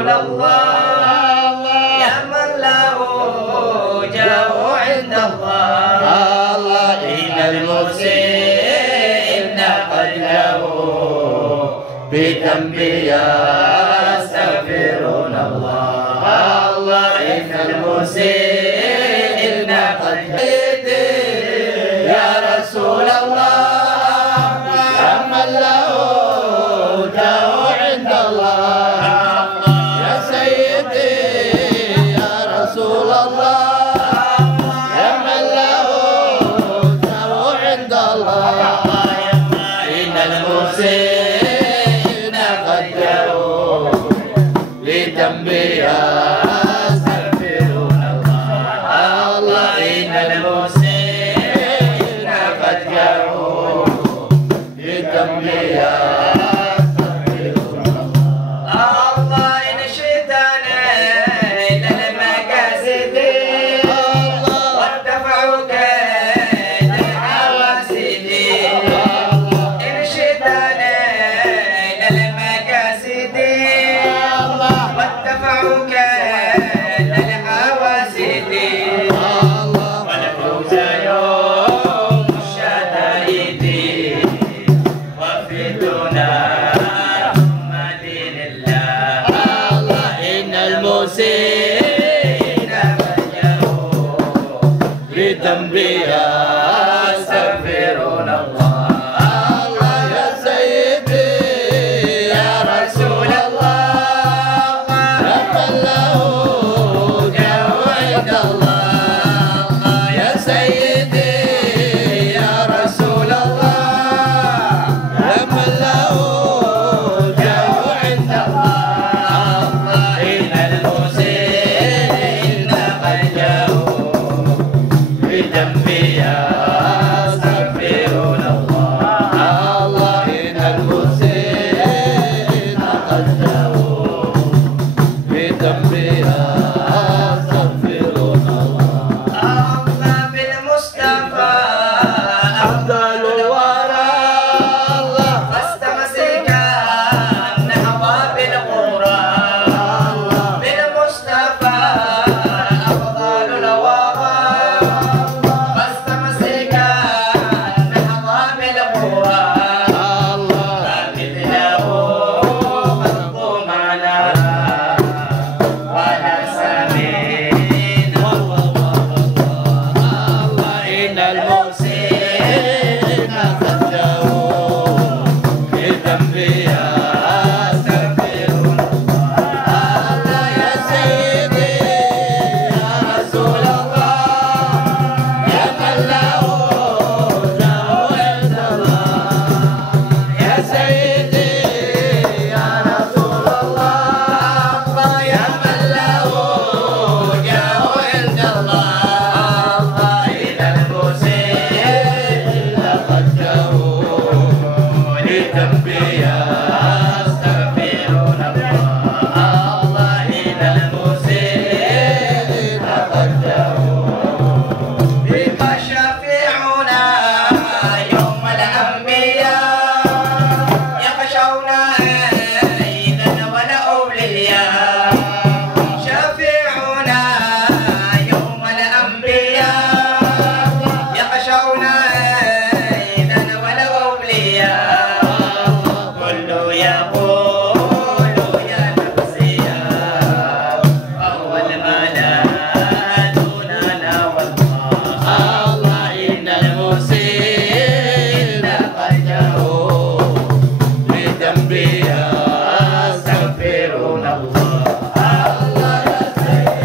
الله يا من له جاه عند الله إن المسيء قد له بذنبي يستغفرون الله إن المسيء قد له يا رسول الله يا من له جاه عند الله المسيء قد جاءوا لذنبي يستغفرون الله إن المسيء قد جاءوا لذنبي يستغفرون الله إن شئتنا إلى المقاصد وارتفعوا كيد الحواسد المسيء قد جاءوا لذنبي